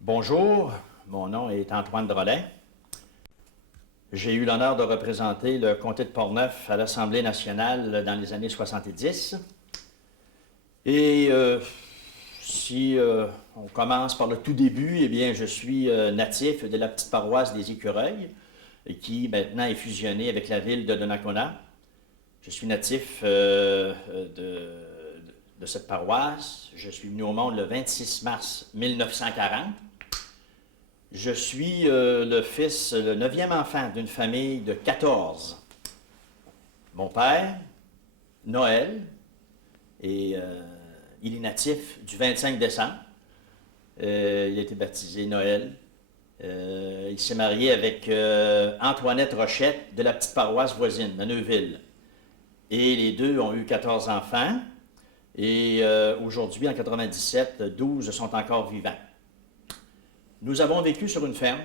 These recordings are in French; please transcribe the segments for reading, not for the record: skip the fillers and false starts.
Bonjour, mon nom est Antoine Drolet. J'ai eu l'honneur de représenter le comté de Portneuf à l'Assemblée nationale dans les années 70. Et si on commence par le tout début, eh bien, je suis natif de la petite paroisse des Écureuils, qui maintenant est fusionnée avec la ville de Donnacona. Je suis natif de cette paroisse. Je suis venu au monde le 26 mars 1940. Je suis le 9e enfant d'une famille de 14. Mon père, Noël, et il est natif du 25 décembre. Il a été baptisé Noël. Il s'est marié avec Antoinette Rochette de la petite paroisse voisine, de Neuville. Et les deux ont eu 14 enfants. Et aujourd'hui, en 97, 12 sont encore vivants. Nous avons vécu sur une ferme.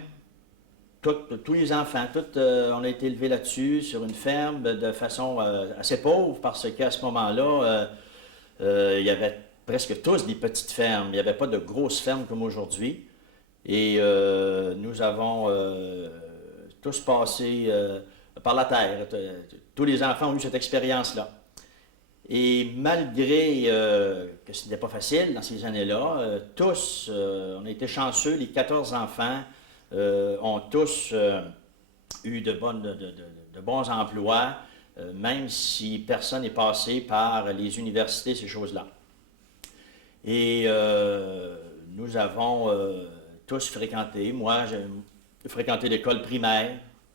Tous les enfants, on a été élevés là-dessus, sur une ferme de façon assez pauvre, parce qu'à ce moment-là, il y avait presque tous des petites fermes. Il n'y avait pas de grosses fermes comme aujourd'hui. Et nous avons tous passé par la terre. Tous les enfants ont eu cette expérience-là. Et malgré que ce n'était pas facile dans ces années-là, tous, on a été chanceux, les 14 enfants ont tous eu de bons emplois, même si personne n'est passé par les universités, ces choses-là. Et nous avons tous fréquenté, moi j'ai fréquenté l'école primaire,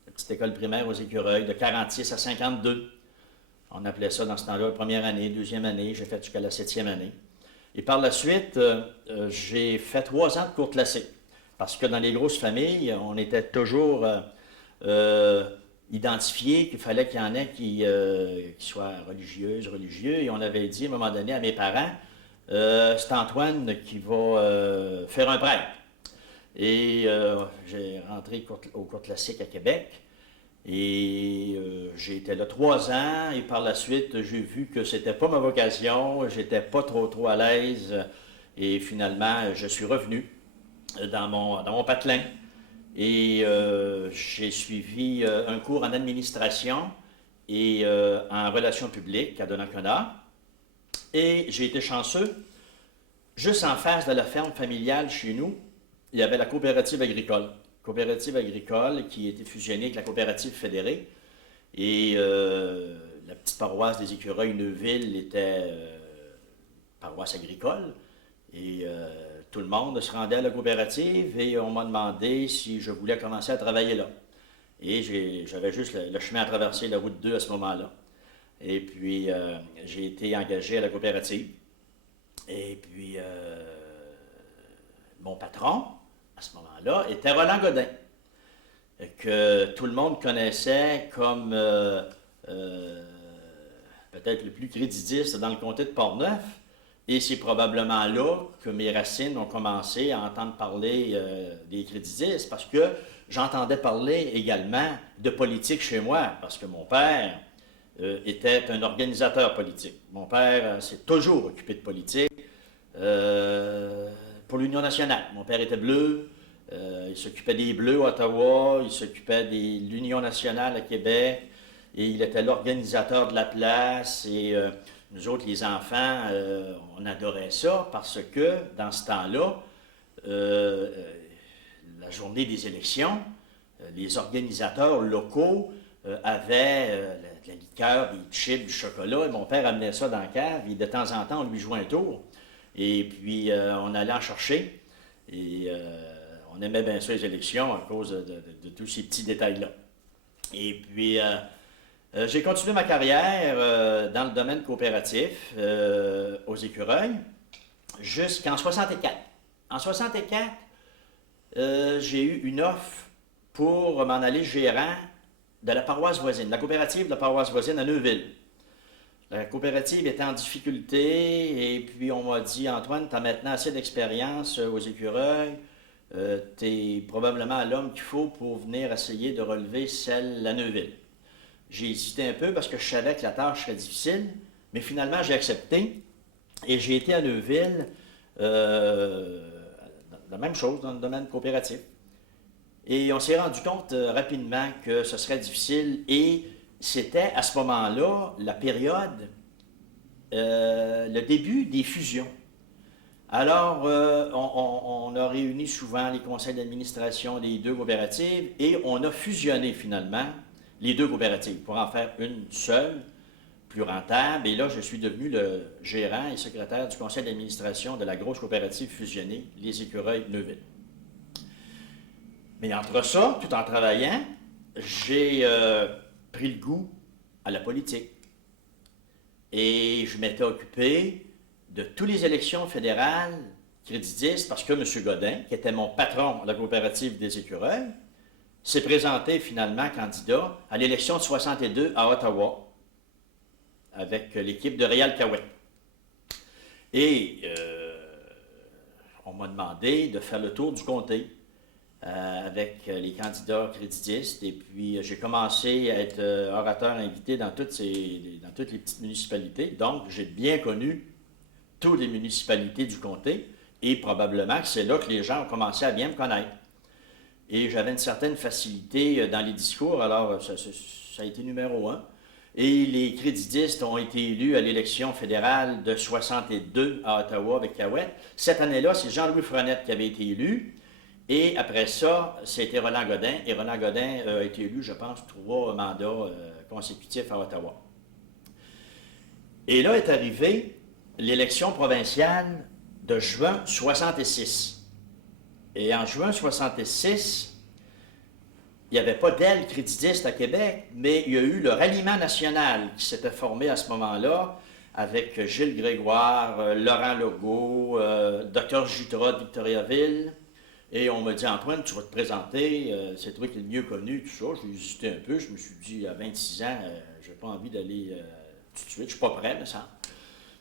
la petite école primaire aux Écureuils, de 46 à 52. On appelait ça dans ce temps-là première année, deuxième année, j'ai fait jusqu'à la 7e année. Et par la suite, j'ai fait 3 ans de cours classiques. Parce que dans les grosses familles, on était toujours identifié qu'il fallait qu'il y en ait qui soient religieux. Et on avait dit à un moment donné à mes parents, c'est Antoine qui va faire un prêtre. Et j'ai rentré au cours classique à Québec. Et j'ai été là 3 ans et par la suite, j'ai vu que c'était pas ma vocation, j'étais pas trop à l'aise et finalement, je suis revenu dans mon patelin et j'ai suivi un cours en administration et en relations publiques à Donnacona et j'ai été chanceux. Juste en face de la ferme familiale chez nous, il y avait la coopérative agricole. Coopérative agricole qui a été fusionnée avec la coopérative fédérée. Et la petite paroisse des Écureuils Neuville était paroisse agricole. Et tout le monde se rendait à la coopérative et on m'a demandé si je voulais commencer à travailler là. Et j'avais juste le chemin à traverser, la route 2 à ce moment-là. Et puis j'ai été engagé à la coopérative. Et puis mon patron, à ce moment-là, était Roland Godin, que tout le monde connaissait comme peut-être le plus créditiste dans le comté de Portneuf. Et c'est probablement là que mes racines ont commencé à entendre parler des créditistes, parce que j'entendais parler également de politique chez moi, parce que mon père était un organisateur politique. Mon père s'est toujours occupé de politique. Pour l'Union nationale. Mon père était bleu, il s'occupait des Bleus à Ottawa, il s'occupait de l'Union nationale à Québec, et il était l'organisateur de la place, et nous autres, les enfants, on adorait ça, parce que, dans ce temps-là, la journée des élections, les organisateurs locaux avaient de la liqueur, des chips, du chocolat, et mon père amenait ça dans la cave, et de temps en temps, on lui jouait un tour. Et puis, on allait en chercher. Et on aimait bien ça les élections à cause de tous ces petits détails-là. Et puis, j'ai continué ma carrière dans le domaine coopératif aux Écureuils jusqu'en 64. En 64, j'ai eu une offre pour m'en aller gérant de la paroisse voisine, la coopérative de la paroisse voisine à Neuville. La coopérative était en difficulté et puis on m'a dit « Antoine, tu as maintenant assez d'expérience aux Écureuils, tu es probablement l'homme qu'il faut pour venir essayer de relever celle à Neuville. J'ai hésité un peu parce que je savais que la tâche serait difficile, mais finalement j'ai accepté et j'ai été à Neuville, la même chose dans le domaine coopératif. Et on s'est rendu compte rapidement que ce serait difficile et c'était à ce moment-là la période, le début des fusions. Alors, on a réuni souvent les conseils d'administration des deux coopératives et on a fusionné finalement les deux coopératives pour en faire une seule, plus rentable. Et là, je suis devenu le gérant et secrétaire du conseil d'administration de la grosse coopérative fusionnée, les Écureuils de Neuville. Mais entre ça, tout en travaillant, j'ai pris le goût à la politique. Et je m'étais occupé de toutes les élections fédérales créditistes parce que M. Godin, qui était mon patron de la coopérative des Écureuils, s'est présenté finalement candidat à l'élection de 62 à Ottawa avec l'équipe de Réal Cahouette. Et on m'a demandé de faire le tour du comté avec les candidats créditistes. Et puis j'ai commencé à être orateur invité dans toutes les petites municipalités. Donc j'ai bien connu toutes les municipalités du comté et probablement que c'est là que les gens ont commencé à bien me connaître. Et j'avais une certaine facilité dans les discours, alors ça a été numéro un. Et les créditistes ont été élus à l'élection fédérale de 62 à Ottawa avec Cahouette. Cette année-là, c'est Jean-Louis Frenette qui avait été élu. Et après ça, c'était Roland Godin. Et Roland Godin a été élu, je pense, 3 mandats consécutifs à Ottawa. Et là est arrivée l'élection provinciale de juin 66. Et en juin 66, il n'y avait pas d'aile créditiste à Québec, mais il y a eu le ralliement national qui s'était formé à ce moment-là avec Gilles Grégoire, Laurent Legault, Dr Jutras de Victoriaville. Et on m'a dit, Antoine, tu vas te présenter, c'est toi qui es le mieux connu, tout ça. J'ai hésité un peu, je me suis dit, à 26 ans, je n'ai pas envie d'aller tout de suite, je ne suis pas prêt, mais ça.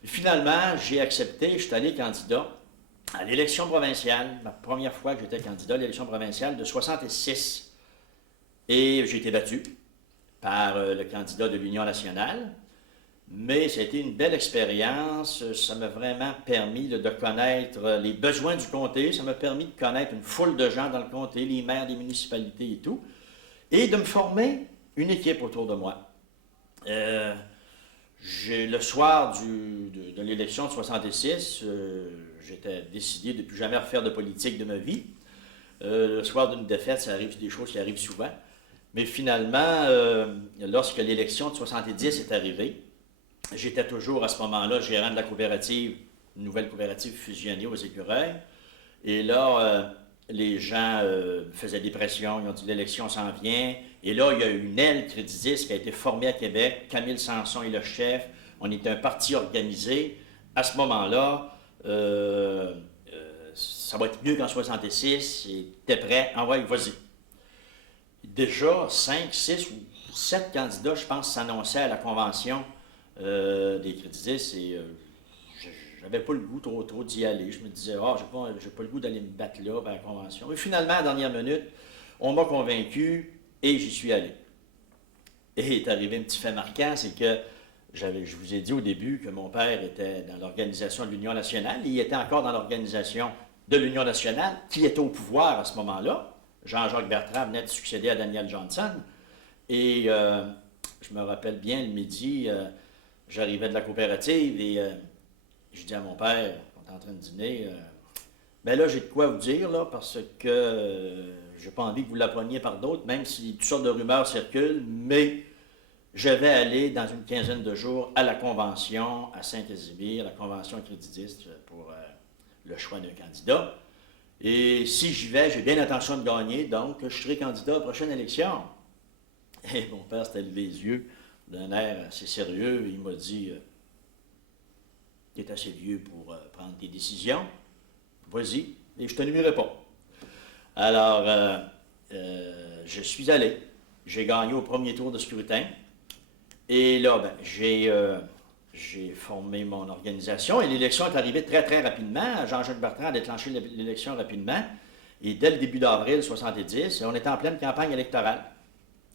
Et finalement, j'ai accepté, je suis allé candidat à l'élection provinciale, ma première fois que j'étais candidat à l'élection provinciale de 66. Et j'ai été battu par le candidat de l'Union nationale. Mais ça a été une belle expérience. Ça m'a vraiment permis de connaître les besoins du comté. Ça m'a permis de connaître une foule de gens dans le comté, les maires des municipalités et tout. Et de me former une équipe autour de moi. Le soir de l'élection de 66, j'étais décidé de ne plus jamais refaire de politique de ma vie. Le soir d'une défaite, ça arrive des choses qui arrivent souvent. Mais finalement, lorsque l'élection de 70 est arrivée, j'étais toujours à ce moment-là gérant de la coopérative, une nouvelle coopérative fusionnée aux Écureuils. Et là, les gens faisaient des pressions, ils ont dit l'élection s'en vient. Et là, il y a une aile créditiste qui a été formée à Québec. Camille Sanson est le chef. On était un parti organisé. À ce moment-là, ça va être mieux qu'en 66. Et t'es prêt? Envoie, vas-y. Déjà, 5, 6 ou 7 candidats, je pense, s'annonçaient à la convention des créditistes et j'avais pas le goût trop d'y aller. Je me disais, j'ai pas le goût d'aller me battre là à la convention. Et finalement, à la dernière minute, on m'a convaincu et j'y suis allé. Et est arrivé un petit fait marquant, c'est que je vous ai dit au début que mon père était dans l'organisation de l'Union nationale. Il était encore dans l'organisation de l'Union nationale, qui était au pouvoir à ce moment-là. Jean-Jacques Bertrand venait de succéder à Daniel Johnson. Et je me rappelle bien, le midi, j'arrivais de la coopérative et je dis à mon père, on est en train de dîner, ben là, j'ai de quoi vous dire, là, parce que j'ai pas envie que vous l'appreniez par d'autres, même si toutes sortes de rumeurs circulent, mais je vais aller dans une quinzaine de jours à la convention à Saint-Casimir, la convention créditiste pour le choix d'un candidat. Et si j'y vais, j'ai bien l'intention de gagner, donc je serai candidat à la prochaine élection. Et mon père s'était levé les yeux d'un air assez sérieux. Il m'a dit tu es assez vieux pour prendre tes décisions. Vas-y, et je ne te nuirai pas. Alors, je suis allé. J'ai gagné au premier tour de scrutin. Et là, ben, j'ai formé mon organisation et l'élection est arrivée très, très rapidement. Jean-Jacques Bertrand a déclenché l'élection rapidement. Et dès le début d'avril 70, on était en pleine campagne électorale.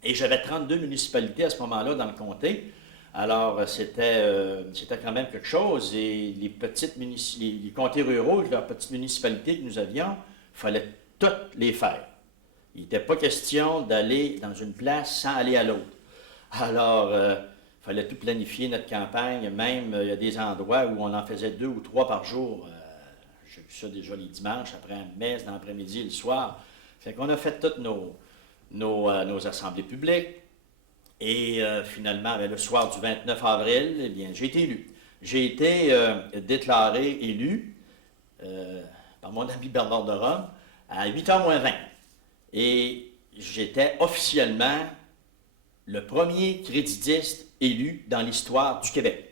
Et j'avais 32 municipalités à ce moment-là dans le comté. Alors, c'était quand même quelque chose. Et les comtés ruraux, leurs petites municipalités que nous avions, il fallait toutes les faire. Il n'était pas question d'aller dans une place sans aller à l'autre. Alors, il fallait tout planifier, notre campagne. Même, il y a des endroits où on en faisait 2 ou 3 par jour. J'ai vu ça déjà les dimanches, après la messe, dans l'après-midi et le soir. Fait qu'on a fait toutes nos assemblées publiques. Et finalement, le soir du 29 avril, eh bien, j'ai été élu. J'ai été déclaré élu par mon ami Bernard de Rome à 8h moins 20. Et j'étais officiellement le premier créditiste élu dans l'histoire du Québec.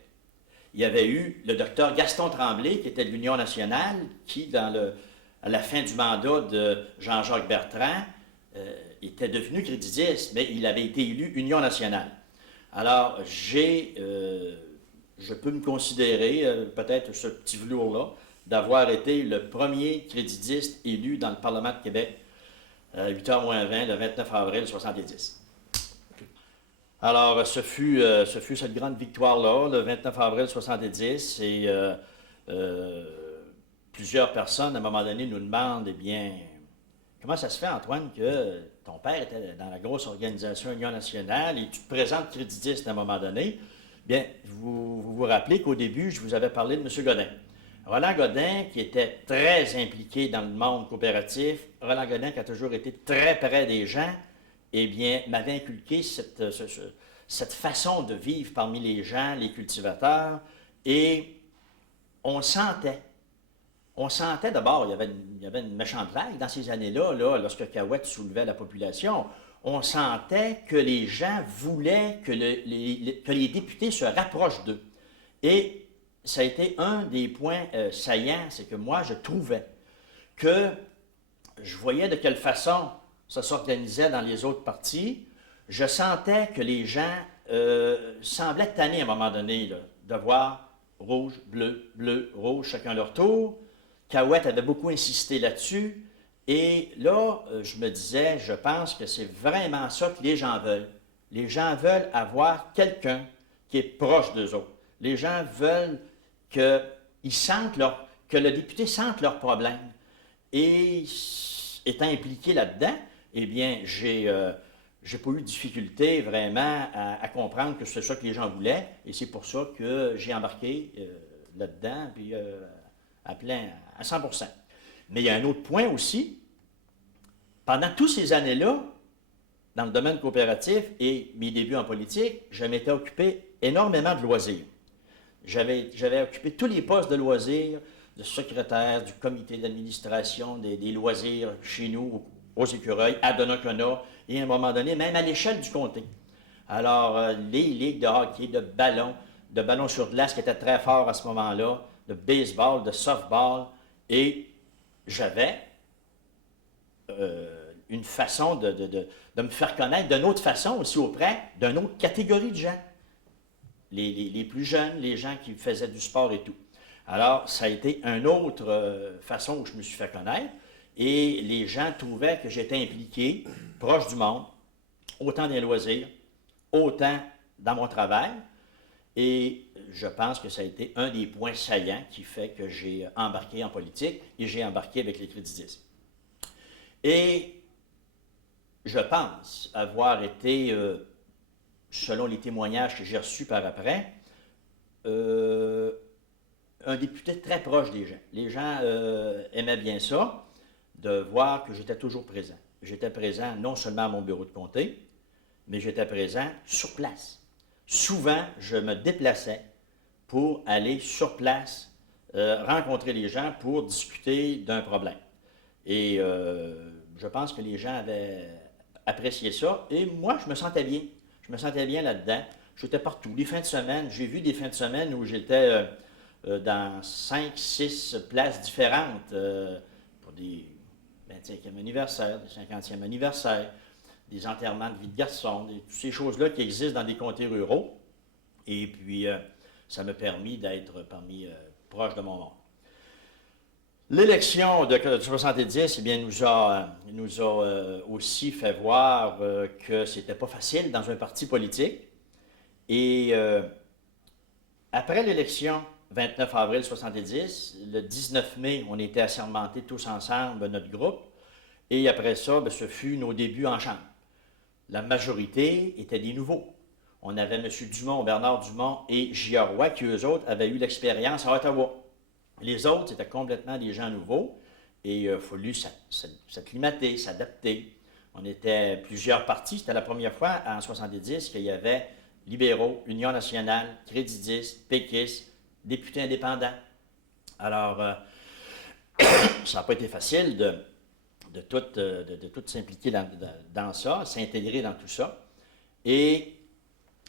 Il y avait eu le docteur Gaston Tremblay, qui était de l'Union nationale, qui, à la fin du mandat de Jean-Jacques Bertrand, était devenu créditiste, mais il avait été élu Union nationale. Alors, je peux me considérer, peut-être ce petit velours-là, d'avoir été le premier créditiste élu dans le Parlement de Québec, 8h moins 20, le 29 avril 70. Alors, ce fut cette grande victoire-là, le 29 avril 70, et plusieurs personnes, à un moment donné, nous demandent, eh bien, comment ça se fait, Antoine, que ton père était dans la grosse organisation Union nationale et tu te présentes créditiste à un moment donné? Bien, vous rappelez qu'au début, je vous avais parlé de M. Godin. Roland Godin, qui était très impliqué dans le monde coopératif, Roland Godin, qui a toujours été très près des gens, eh bien, m'avait inculqué cette façon de vivre parmi les gens, les cultivateurs, et on sentait d'abord, il y avait une méchante vague dans ces années-là, lorsque Cahouette soulevait la population. On sentait que les gens voulaient que les députés se rapprochent d'eux. Et ça a été un des points saillants, c'est que moi, je trouvais que je voyais de quelle façon ça s'organisait dans les autres partis. Je sentais que les gens semblaient tannés à un moment donné là, de voir rouge, bleu, rouge, chacun leur tour. Cahouette avait beaucoup insisté là-dessus. Et là, je me disais, je pense que c'est vraiment ça que les gens veulent. Les gens veulent avoir quelqu'un qui est proche d'eux autres. Les gens veulent que le député sente leurs problèmes. Et étant impliqué là-dedans, eh bien, j'ai pas eu de difficulté vraiment à comprendre que c'est ça que les gens voulaient. Et c'est pour ça que j'ai embarqué là-dedans, puis à 100%. Mais il y a un autre point aussi. Pendant toutes ces années-là, dans le domaine coopératif et mes débuts en politique, je m'étais occupé énormément de loisirs. J'avais occupé tous les postes de loisirs, de secrétaire, du comité d'administration des loisirs chez nous, aux Écureuils, à Donnacona, et à un moment donné, même à l'échelle du comté. Alors, les ligues de hockey, de ballon sur glace qui étaient très forts à ce moment-là, de baseball, de softball, et j'avais une façon de me faire connaître d'une autre façon aussi auprès d'une autre catégorie de gens. Les plus jeunes, les gens qui faisaient du sport et tout. Alors, ça a été une autre façon où je me suis fait connaître, et les gens trouvaient que j'étais impliqué, proche du monde, autant des loisirs, autant dans mon travail, et je pense que ça a été un des points saillants qui fait que j'ai embarqué en politique et j'ai embarqué avec les créditistes. Et je pense avoir été, selon les témoignages que j'ai reçus par après, un député très proche des gens. Les gens aimaient bien ça, de voir que j'étais toujours présent. J'étais présent non seulement à mon bureau de comté, mais j'étais présent sur place. Souvent, je me déplaçais pour aller sur place, rencontrer les gens pour discuter d'un problème. Et je pense que les gens avaient apprécié ça. Et moi, je me sentais bien. Je me sentais bien là-dedans. J'étais partout. Les fins de semaine, j'ai vu des fins de semaine où j'étais dans 5-6 places différentes pour des 25e anniversaires, des 50e anniversaires, des enterrements de vie de garçon, toutes ces choses-là qui existent dans des comtés ruraux. Et puis, ça m'a permis d'être proche de mon monde. L'élection de 70 eh bien, nous a aussi fait voir que c'était pas facile dans un parti politique. Et après l'élection, 29 avril 70, le 19 mai, on était assermentés tous ensemble, notre groupe. Et après ça, bien, ce fut nos débuts en Chambre. La majorité était des nouveaux. On avait M. Dumont, Bernard Dumont et J.A. Roy, qui eux autres avaient eu l'expérience à Ottawa. Les autres, c'était complètement des gens nouveaux et il a fallu s'acclimater, s'adapter. On était plusieurs partis. C'était la première fois en 70 qu'il y avait libéraux, Union nationale, créditistes, péquistes, députés indépendants. Alors, ça n'a pas été facile de tout s'impliquer dans ça, s'intégrer dans tout ça. Et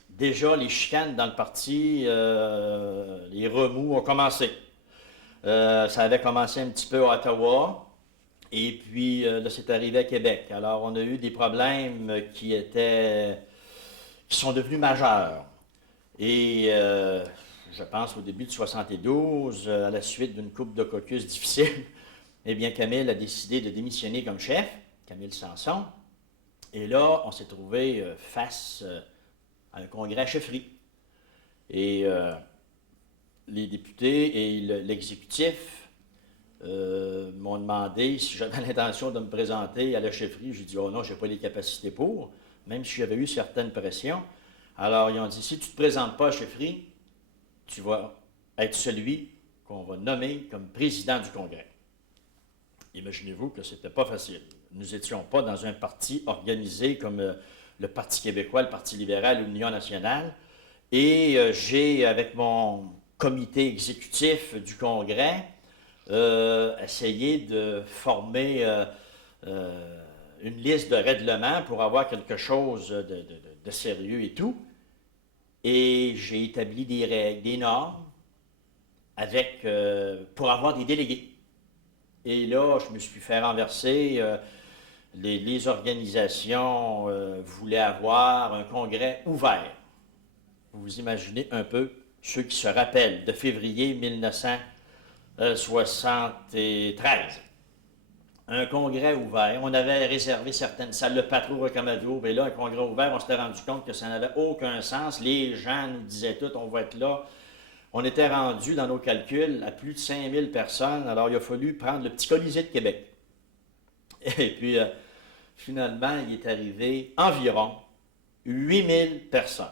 déjà, les chicanes dans le parti, les remous ont commencé. Ça avait commencé un petit peu à Ottawa, et puis là, c'est arrivé à Québec. Alors, on a eu des problèmes qui sont devenus majeurs. Et je pense au début de 72, à la suite d'une coupe de caucus difficile, eh bien, Camille a décidé de démissionner comme chef, Camille Sanson. Et là, on s'est trouvé face à un congrès à chefferie. Et les députés et l'exécutif m'ont demandé si j'avais l'intention de me présenter à la chefferie. J'ai dit, oh non, je n'ai pas les capacités pour, même si j'avais eu certaines pressions. Alors, ils ont dit, si tu ne te présentes pas à la chefferie, tu vas être celui qu'on va nommer comme président du Congrès. Imaginez-vous que ce n'était pas facile. Nous n'étions pas dans un parti organisé comme le Parti québécois, le Parti libéral ou l'Union nationale. Et j'ai, avec mon comité exécutif du Congrès, essayé de former une liste de règlements pour avoir quelque chose de sérieux et tout. Et j'ai établi des règles, des normes pour avoir des délégués. Et là, je me suis fait renverser. Les organisations voulaient avoir un congrès ouvert. Vous imaginez un peu, ceux qui se rappellent de février 1973. Un congrès ouvert. On avait réservé certaines salles, le Patro Rocamadour, et là, un congrès ouvert, on s'était rendu compte que ça n'avait aucun sens. Les gens nous disaient tout, on va être là. On était rendu dans nos calculs à plus de 5000 personnes, alors il a fallu prendre le petit Colisée de Québec. Et puis, finalement, il est arrivé environ 8000 personnes.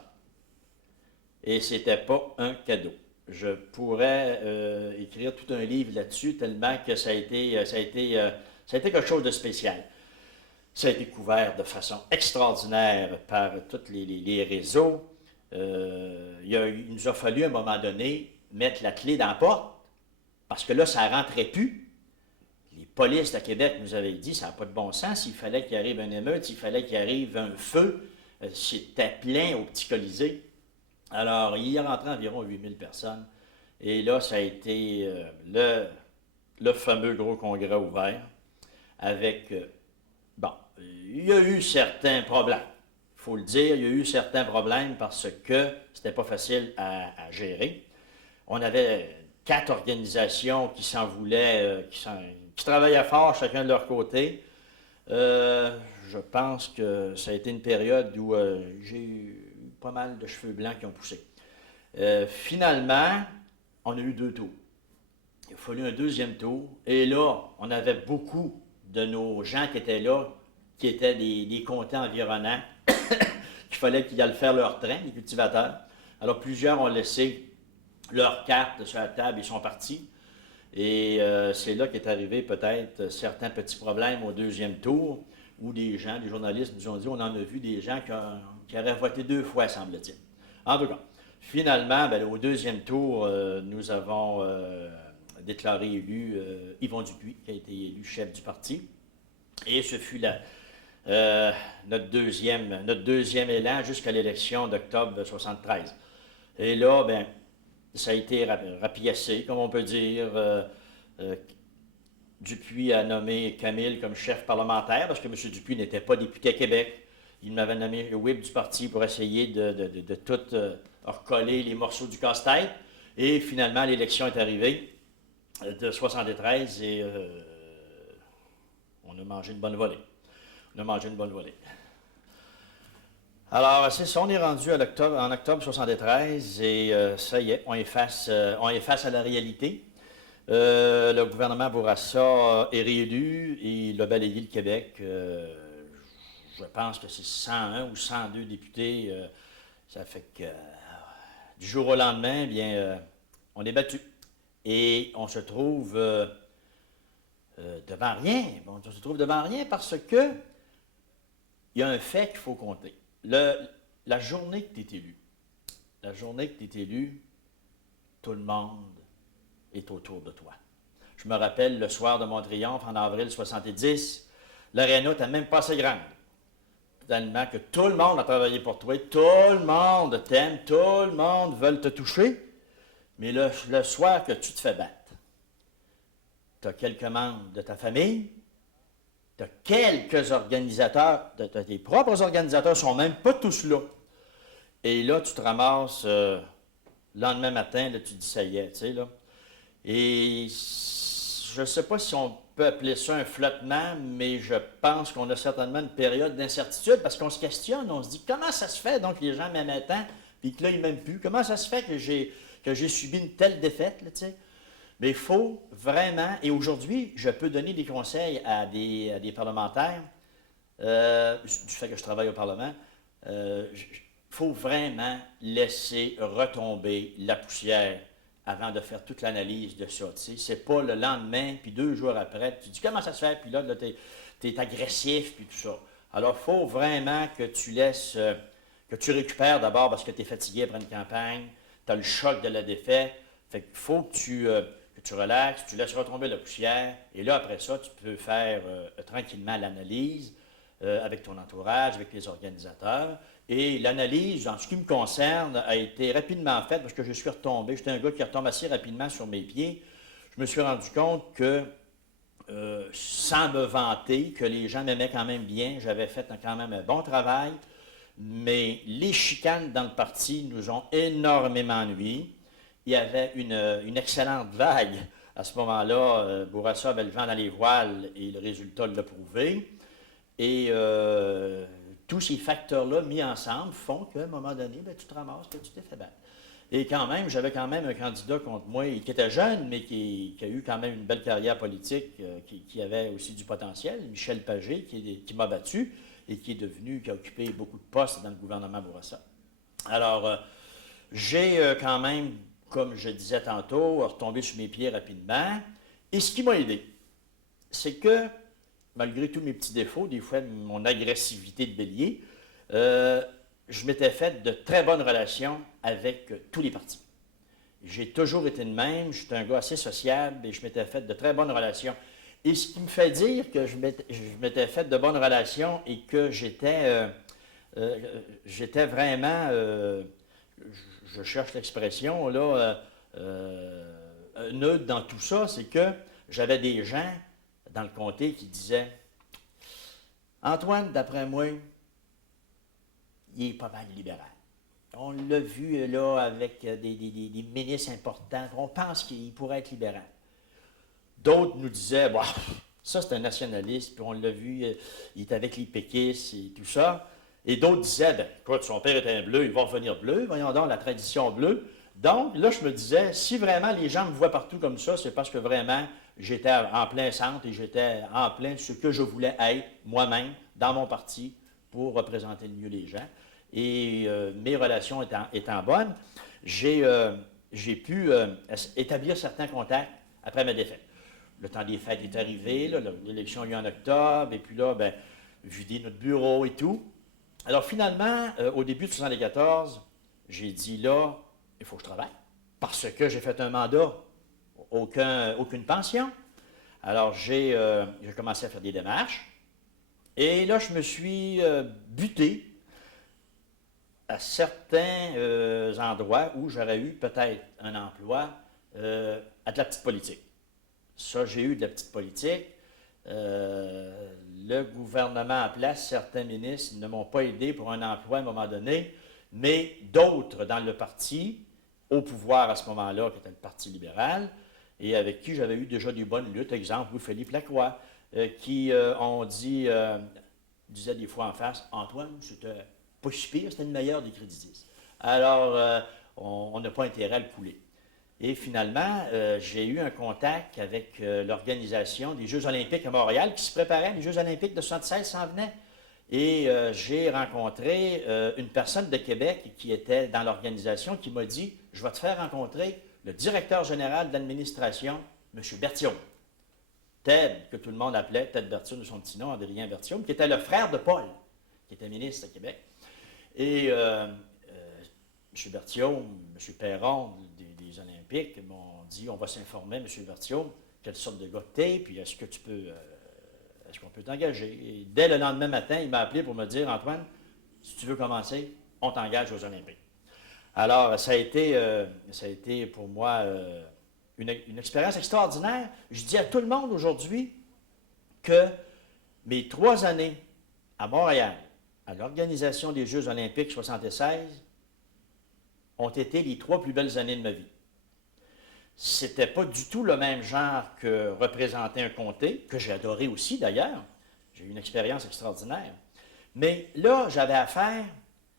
Et c'était pas un cadeau. Je pourrais écrire tout un livre là-dessus, tellement que ça a été quelque chose de spécial. Ça a été couvert de façon extraordinaire par tous les réseaux. Il nous a fallu à un moment donné mettre la clé dans la porte, parce que là, ça ne rentrait plus. Les polices de Québec nous avaient dit, ça n'a pas de bon sens, il fallait qu'il arrive une émeute, il fallait qu'il arrive un feu, c'était plein au petit Colisée. Alors, il y est rentré environ 8000 personnes. Et là, ça a été le fameux gros congrès ouvert avec, il y a eu certains problèmes. Il faut le dire, il y a eu certains problèmes parce que c'était pas facile à gérer. On avait 4 organisations qui s'en voulaient, qui travaillaient fort, chacun de leur côté. Je pense que ça a été une période où j'ai eu pas mal de cheveux blancs qui ont poussé. Finalement, on a eu 2 tours. Il a fallu un deuxième tour. Et là, on avait beaucoup de nos gens qui étaient là, qui étaient des comtés environnants, qu'il fallait qu'ils aillent faire leur train, les cultivateurs. Alors, plusieurs ont laissé leurs cartes sur la table et sont partis. Et c'est là qu'est arrivé peut-être certains petits problèmes au deuxième tour, où des journalistes nous ont dit, on en a vu des gens qui auraient voté 2 fois, semble-t-il. En tout cas, finalement, au deuxième tour, nous avons déclaré élu Yvon Dupuis, qui a été élu chef du parti. Et ce fut notre deuxième élan jusqu'à l'élection d'octobre 1973. Et là, ça a été rapiassé, comme on peut dire. Dupuis a nommé Camille comme chef parlementaire, parce que M. Dupuis n'était pas député à Québec. Il m'avait nommé whip du parti pour essayer de tout recoller les morceaux du casse-tête. Et finalement, l'élection est arrivée. de 73 et on a mangé une bonne volée. On a mangé une bonne volée. Alors, c'est ça, on est rendu en octobre 73 et ça y est, on est face à la réalité. Le gouvernement Bourassa est réélu et il a balayé le Québec. Je pense que c'est 101 ou 102 députés. Ça fait que du jour au lendemain, bien, on est battu. Et on se trouve devant rien. On se trouve devant rien parce que il y a un fait qu'il faut compter. La journée que tu es élu, tout le monde est autour de toi. Je me rappelle le soir de mon triomphe en avril 70, l'aréna n'était même pas assez grande. Tellement que tout le monde a travaillé pour toi, tout le monde t'aime, tout le monde veut te toucher. Mais le soir que tu te fais battre, tu as quelques membres de ta famille, tu as quelques organisateurs, tes propres organisateurs ne sont même pas tous là. Et là, tu te ramasses le lendemain matin, là, tu te dis ça y est, tu sais, là. Et je ne sais pas si on peut appeler ça un flottement, mais je pense qu'on a certainement une période d'incertitude parce qu'on se questionne, on se dit comment ça se fait donc les gens m'aimaient tant, puis que là, ils ne m'aiment plus. Comment ça se fait que j'ai subi une telle défaite, là, tu sais? Mais il faut vraiment, et aujourd'hui, je peux donner des conseils à des parlementaires, du fait que je travaille au Parlement, il faut vraiment laisser retomber la poussière avant de faire toute l'analyse de ça. Tu sais. C'est pas le lendemain, puis 2 jours après, tu dis comment ça se fait, puis là tu es agressif, puis tout ça. Alors, il faut vraiment que tu laisses, que tu récupères d'abord parce que tu es fatigué après une campagne, tu as le choc de la défaite. Fait qu'il faut que tu relaxes, tu laisses retomber la poussière, et là, après ça, tu peux faire tranquillement l'analyse avec ton entourage, avec les organisateurs. Et l'analyse, en ce qui me concerne, a été rapidement faite parce que je suis retombé. J'étais un gars qui retombe assez rapidement sur mes pieds. Je me suis rendu compte que, sans me vanter, que les gens m'aimaient quand même bien. J'avais fait quand même un bon travail. Mais les chicanes dans le parti nous ont énormément nui. Il y avait une excellente vague. À ce moment-là, Bourassa avait le vent dans les voiles et le résultat l'a prouvé. Et tous ces facteurs-là mis ensemble font qu'à un moment donné, bien, tu te ramasses, que tu t'es fait battre. Et quand même, j'avais quand même un candidat contre moi qui était jeune, mais qui a eu quand même une belle carrière politique, qui avait aussi du potentiel, Michel Pagé, qui m'a battu et qui a occupé beaucoup de postes dans le gouvernement Bourassa. Alors, j'ai quand même, comme je disais tantôt, retombé sur mes pieds rapidement. Et ce qui m'a aidé, c'est que malgré tous mes petits défauts, des fois mon agressivité de bélier, je m'étais fait de très bonnes relations avec tous les partis. J'ai toujours été de même, je suis un gars assez sociable et je m'étais fait de très bonnes relations. Et ce qui me fait dire que je m'étais fait de bonnes relations et que j'étais vraiment, je cherche l'expression, là, neutre dans tout ça, c'est que j'avais des gens dans le comté qui disaient Antoine, d'après moi, il est pas mal libéral. On l'a vu là avec des ministres importants. On pense qu'il pourrait être libéral. D'autres nous disaient bah, ça c'est un nationaliste, puis on l'a vu, il est avec les péquistes et tout ça. Et d'autres disaient ben, écoute, son père était un bleu, il va revenir bleu, voyons donc la tradition bleue. Donc là, je me disais, si vraiment les gens me voient partout comme ça, c'est parce que vraiment j'étais en plein centre et j'étais en plein ce que je voulais être moi-même dans mon parti pour représenter le mieux les gens. Et mes relations étant bonnes, j'ai pu établir certains contacts après ma défaite. Le temps des fêtes est arrivé, l'élection a eu en octobre, et puis là, ben, vider notre bureau et tout. Alors finalement, au début de 1974, j'ai dit là, il faut que je travaille, parce que j'ai fait un mandat, aucune pension. Alors j'ai commencé à faire des démarches, et là, je me suis buté à certains endroits où j'aurais eu peut-être un emploi à de la petite politique. Ça, j'ai eu de la petite politique. Le gouvernement en place, certains ministres ne m'ont pas aidé pour un emploi à un moment donné, mais d'autres dans le parti, au pouvoir à ce moment-là, qui était le Parti libéral, et avec qui j'avais eu déjà des bonnes luttes. Exemple, Louis-Philippe Lacroix, qui disait des fois en face, Antoine, c'était pas si pire, c'était le meilleur des créditistes. Alors, on n'a pas intérêt à le couler. Et finalement, j'ai eu un contact avec l'organisation des Jeux olympiques à Montréal qui se préparait. Les Jeux olympiques de 1976 s'en venaient. Et j'ai rencontré une personne de Québec qui était dans l'organisation qui m'a dit, je vais te faire rencontrer le directeur général de l'administration, M. Berthiaume. Ted, que tout le monde appelait, Ted Berthiaume de son petit nom, Adrien Berthiaume, qui était le frère de Paul, qui était ministre à Québec. Et M. Berthiaume, M. Perron des Olympiques m'ont dit, on va s'informer, M. Berthiaume, quelle sorte de gars t'es, puis est-ce que tu peux... est-ce qu'on peut t'engager? Et dès le lendemain matin, il m'a appelé pour me dire, Antoine, si tu veux commencer, on t'engage aux Olympiques. Alors, ça a été pour moi une expérience extraordinaire. Je dis à tout le monde aujourd'hui que mes 3 années à Montréal, à l'organisation des Jeux olympiques 76, ont été les 3 plus belles années de ma vie. C'était pas du tout le même genre que représenter un comté, que j'ai adoré aussi d'ailleurs. J'ai eu une expérience extraordinaire. Mais là, j'avais affaire,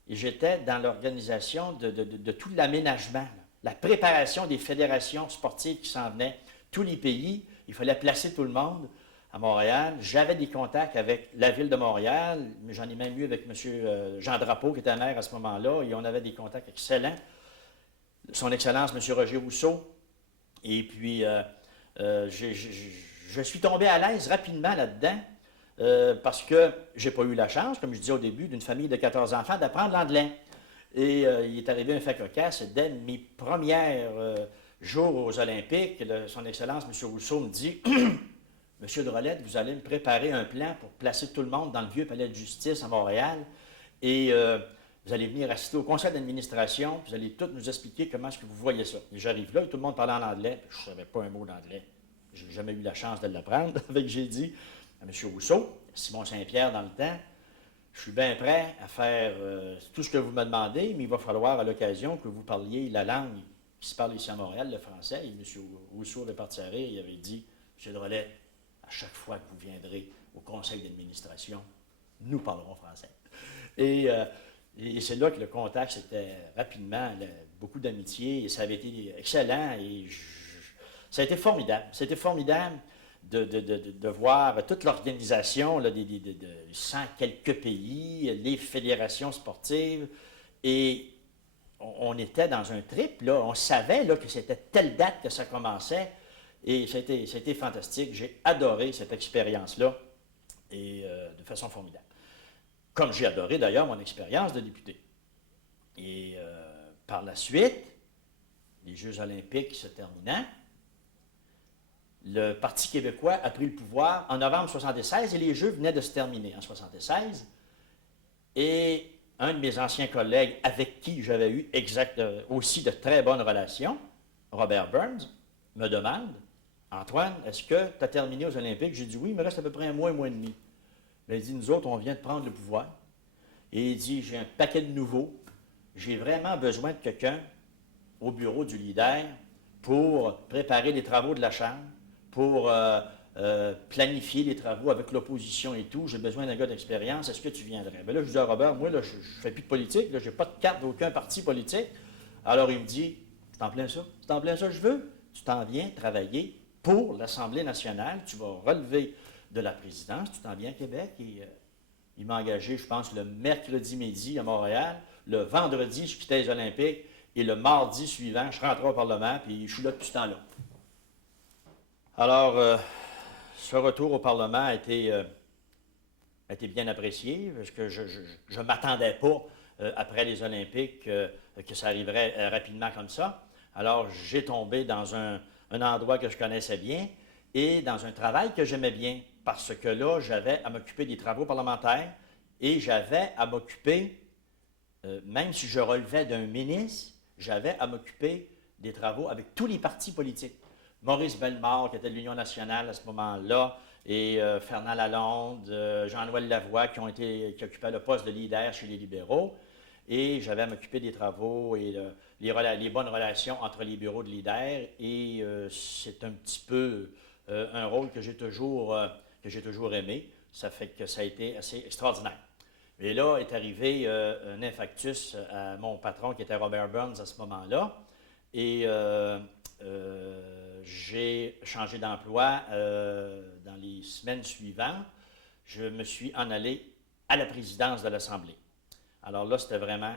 et j'étais dans l'organisation de tout l'aménagement, la préparation des fédérations sportives qui s'en venaient. Tous les pays, il fallait placer tout le monde à Montréal. J'avais des contacts avec la ville de Montréal, mais j'en ai même eu avec M. Jean Drapeau, qui était maire à ce moment-là, et on avait des contacts excellents. Son Excellence, M. Roger Rousseau. Et puis, je suis tombé à l'aise rapidement là-dedans parce que je n'ai pas eu la chance, comme je disais au début, d'une famille de 14 enfants, d'apprendre l'anglais. Et il est arrivé un fait cocasse, et dès mes premiers jours aux Olympiques, son Excellence, M. Rousseau, me dit « Monsieur Drolet, vous allez me préparer un plan pour placer tout le monde dans le vieux palais de justice à Montréal. Et vous allez venir assister au conseil d'administration, vous allez tout nous expliquer comment est-ce que vous voyez ça. » Et j'arrive là, et tout le monde parlait en anglais. Je ne savais pas un mot d'anglais. Je n'ai jamais eu la chance de l'apprendre. Avec j'ai dit à M. Rousseau, Simon Saint-Pierre dans le temps, je suis bien prêt à faire tout ce que vous me demandez, mais il va falloir à l'occasion que vous parliez la langue qui se parle ici à Montréal, le français. Et M. Rousseau avait parti à rire, il avait dit, M. Drolet, à chaque fois que vous viendrez au conseil d'administration, nous parlerons français. Et c'est là que le contact, c'était rapidement, beaucoup d'amitié, et ça avait été excellent, et ça a été formidable. C'était formidable de voir toute l'organisation de 100 quelques pays, les fédérations sportives, et on était dans un trip, là, on savait là, que c'était telle date que ça commençait, et ça a été fantastique. J'ai adoré cette expérience-là, et de façon formidable. Comme j'ai adoré d'ailleurs mon expérience de député. Et par la suite, les Jeux olympiques se terminant, le Parti québécois a pris le pouvoir en novembre 1976 et les Jeux venaient de se terminer en 1976. Et un de mes anciens collègues avec qui j'avais eu aussi de très bonnes relations, Robert Burns, me demande, Antoine, est-ce que tu as terminé aux Olympiques? J'ai dit oui, il me reste à peu près un mois et demi. Mais il dit, nous autres, on vient de prendre le pouvoir. Et il dit, j'ai un paquet de nouveaux. J'ai vraiment besoin de quelqu'un au bureau du leader pour préparer les travaux de la Chambre, pour planifier les travaux avec l'opposition et tout. J'ai besoin d'un gars d'expérience. Est-ce que tu viendrais? Bien là, je dis à Robert, moi, là, je ne fais plus de politique. Je n'ai pas de carte d'aucun parti politique. Alors, il me dit, c'est en plein ça. C'est en plein ça que je veux. Tu t'en viens travailler pour l'Assemblée nationale. Tu vas relever de la présidence, tu t'en viens à Québec, et il m'a engagé, je pense, le mercredi midi à Montréal. Le vendredi, je quittais les Olympiques, et le mardi suivant, je rentrais au Parlement, puis je suis là depuis ce temps-là. Alors, ce retour au Parlement a été bien apprécié, parce que je ne m'attendais pas, après les Olympiques, que ça arriverait rapidement comme ça. Alors, j'ai tombé dans un endroit que je connaissais bien, et dans un travail que j'aimais bien, parce que là, j'avais à m'occuper des travaux parlementaires et j'avais à m'occuper, même si je relevais d'un ministre, j'avais à m'occuper des travaux avec tous les partis politiques. Maurice Bellemare, qui était de l'Union nationale à ce moment-là, et Fernand Lalonde, Jean-Noël Lavoie, qui occupaient le poste de leader chez les libéraux. et j'avais à m'occuper des travaux et les bonnes relations entre les bureaux de leaders. Et c'est un petit peu un rôle que j'ai toujours aimé. Ça fait que ça a été assez extraordinaire. Et là est arrivé un infarctus à mon patron qui était Robert Burns à ce moment-là. Et j'ai changé d'emploi dans les semaines suivantes. Je me suis en allé à la présidence de l'Assemblée. Alors là, c'était vraiment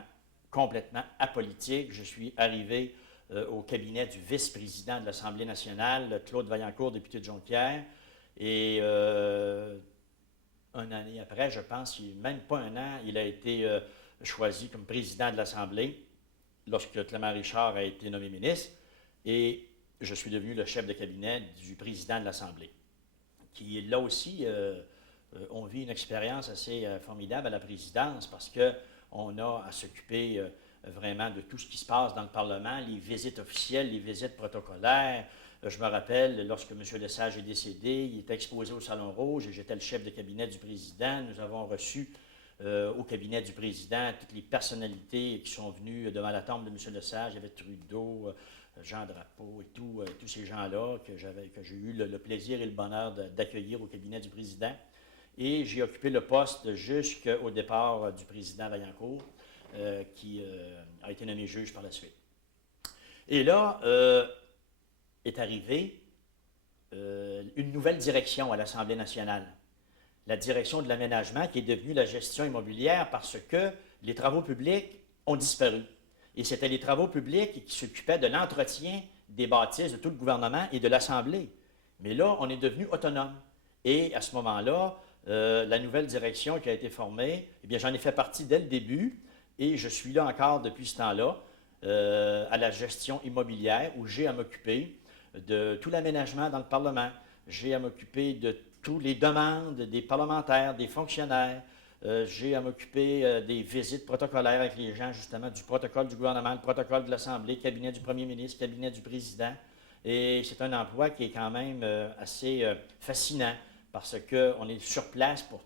complètement apolitique. Je suis arrivé au cabinet du vice-président de l'Assemblée nationale, Claude Vaillancourt, député de Jonquière. Et une année après, je pense, même pas un an, il a été choisi comme président de l'Assemblée lorsque Clément Richard a été nommé ministre. Et je suis devenu le chef de cabinet du président de l'Assemblée, qui là aussi, on vit une expérience assez formidable à la présidence parce qu'on a à s'occuper vraiment de tout ce qui se passe dans le Parlement, les visites officielles, les visites protocolaires. Je me rappelle, lorsque M. Lesage est décédé, il était exposé au Salon Rouge et j'étais le chef de cabinet du président. Nous avons reçu au cabinet du président toutes les personnalités qui sont venues devant la tombe de M. Lesage. Il y avait Trudeau, Jean Drapeau et tous ces gens-là que j'ai eu le plaisir et le bonheur d'accueillir au cabinet du président. Et j'ai occupé le poste jusqu'au départ du président Vaillancourt, qui a été nommé juge par la suite. Et là, est arrivée une nouvelle direction à l'Assemblée nationale. La direction de l'aménagement qui est devenue la gestion immobilière parce que les travaux publics ont disparu. Et c'était les travaux publics qui s'occupaient de l'entretien des bâtisses de tout le gouvernement et de l'Assemblée. Mais là, on est devenu autonome. Et à ce moment-là, la nouvelle direction qui a été formée, eh bien, j'en ai fait partie dès le début et je suis là encore depuis ce temps-là à la gestion immobilière où j'ai à m'occuper de tout l'aménagement dans le Parlement. J'ai à m'occuper de toutes les demandes des parlementaires, des fonctionnaires. J'ai à m'occuper des visites protocolaires avec les gens, justement, du protocole du gouvernement, le protocole de l'Assemblée, cabinet du premier ministre, cabinet du président. Et c'est un emploi qui est quand même assez fascinant parce qu'on est sur place pour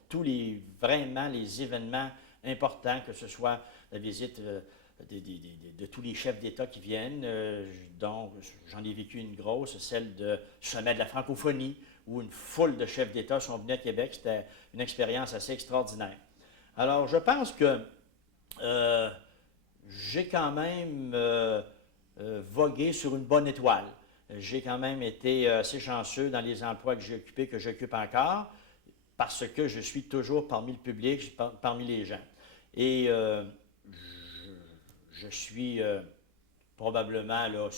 vraiment les événements importants, que ce soit la visite de tous les chefs d'État qui viennent. Donc, j'en ai vécu une grosse, celle du sommet de la francophonie, où une foule de chefs d'État sont venus à Québec. C'était une expérience assez extraordinaire. Alors, je pense que j'ai quand même vogué sur une bonne étoile. J'ai quand même été assez chanceux dans les emplois que j'ai occupés, que j'occupe encore, parce que je suis toujours parmi le public, parmi les gens. Et je suis probablement là,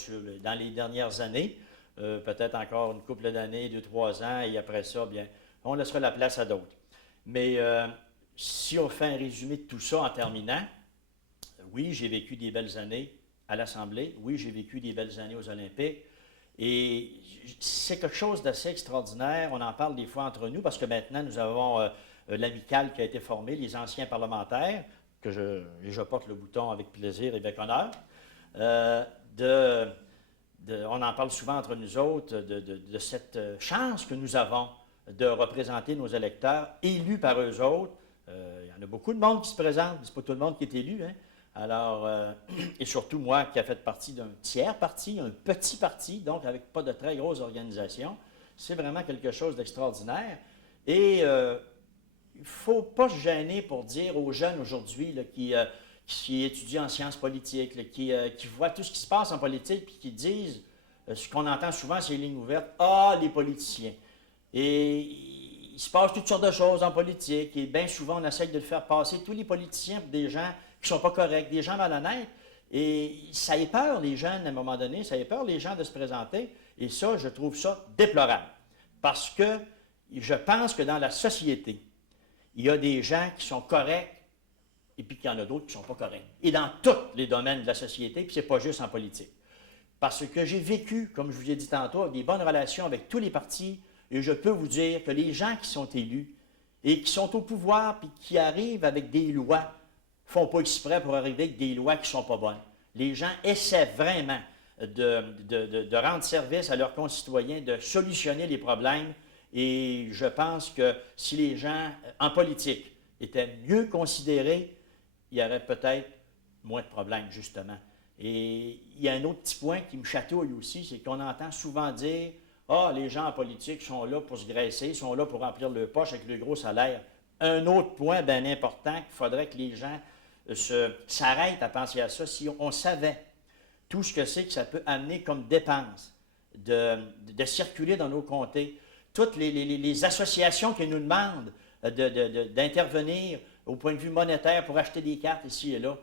dans les dernières années, peut-être encore une couple d'années, 2-3 ans, et après ça, bien, on laissera la place à d'autres. Mais si on fait un résumé de tout ça en terminant, oui, j'ai vécu des belles années à l'Assemblée, oui, j'ai vécu des belles années aux Olympiques, et c'est quelque chose d'assez extraordinaire. On en parle des fois entre nous, parce que maintenant, nous avons l'amicale qui a été formée, les anciens parlementaires, que je porte le bouton avec plaisir et avec honneur. On en parle souvent entre nous autres de cette chance que nous avons de représenter nos électeurs élus par eux autres. Il y en a beaucoup de monde qui se présente, mais ce n'est pas tout le monde qui est élu. Hein? Alors, et surtout moi qui ai fait partie d'un tiers parti, un petit parti, donc avec pas de très grosse organisation, c'est vraiment quelque chose d'extraordinaire. Et il ne faut pas se gêner pour dire aux jeunes aujourd'hui qui étudient en sciences politiques, qui voient tout ce qui se passe en politique, puis qui disent, ce qu'on entend souvent, c'est les lignes ouvertes, « Ah, les politiciens ». Et il se passe toutes sortes de choses en politique, et bien souvent, on essaie de le faire passer, tous les politiciens, pour des gens qui ne sont pas corrects, des gens malhonnêtes. Et ça ait peur, les jeunes, à un moment donné, ça ait peur, les gens, de se présenter. Et ça, je trouve ça déplorable. Parce que je pense que dans la société, il y a des gens qui sont corrects et puis qu'il y en a d'autres qui ne sont pas corrects. Et dans tous les domaines de la société, puis ce n'est pas juste en politique. Parce que j'ai vécu, comme je vous ai dit tantôt, des bonnes relations avec tous les partis, et je peux vous dire que les gens qui sont élus et qui sont au pouvoir puis qui arrivent avec des lois ne font pas exprès pour arriver avec des lois qui ne sont pas bonnes. Les gens essaient vraiment de rendre service à leurs concitoyens, de solutionner les problèmes. Et je pense que si les gens en politique étaient mieux considérés, il y aurait peut-être moins de problèmes, justement. Et il y a un autre petit point qui me chatouille aussi, c'est qu'on entend souvent dire ah, les gens en politique sont là pour se graisser, sont là pour remplir leur poche avec le gros salaire. Un autre point bien important qu'il faudrait que les gens s'arrêtent à penser à ça. Si on savait tout ce que c'est que ça peut amener comme dépenses de circuler dans nos comtés, toutes les associations qui nous demandent d'intervenir au point de vue monétaire pour acheter des cartes ici et là,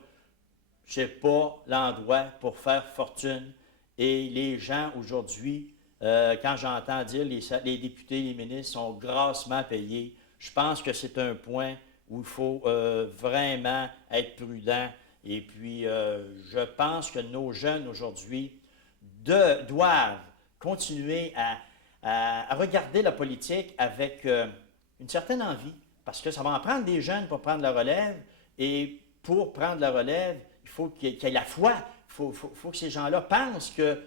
ce n'est pas l'endroit pour faire fortune. Et les gens aujourd'hui, quand j'entends dire les députés, les ministres sont grassement payés, je pense que c'est un point où il faut vraiment être prudent. Et puis, je pense que nos jeunes aujourd'hui doivent continuer à regarder la politique avec une certaine envie, parce que ça va en prendre des jeunes pour prendre la relève, et pour prendre la relève, il faut qu'il y ait la foi, il faut que ces gens-là pensent que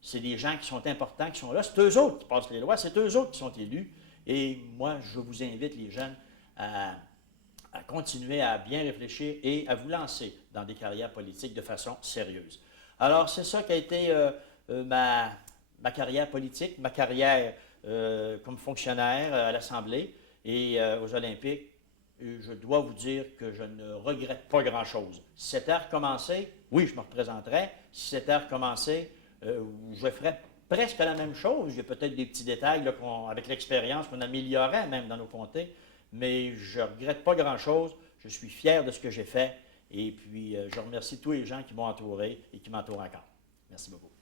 c'est des gens qui sont importants, qui sont là, c'est eux autres qui passent les lois, c'est eux autres qui sont élus, et moi, je vous invite, les jeunes, à continuer à bien réfléchir et à vous lancer dans des carrières politiques de façon sérieuse. Alors, c'est ça qui a été ma carrière politique, ma carrière comme fonctionnaire à l'Assemblée et aux Olympiques. Je dois vous dire que je ne regrette pas grand-chose. Si c'était à recommencer, oui, je me représenterais. Si c'était à recommencer, je ferais presque la même chose. Il y a peut-être des petits détails là, avec l'expérience qu'on améliorerait même dans nos comtés, mais je ne regrette pas grand-chose. Je suis fier de ce que j'ai fait et puis je remercie tous les gens qui m'ont entouré et qui m'entourent encore. Merci beaucoup.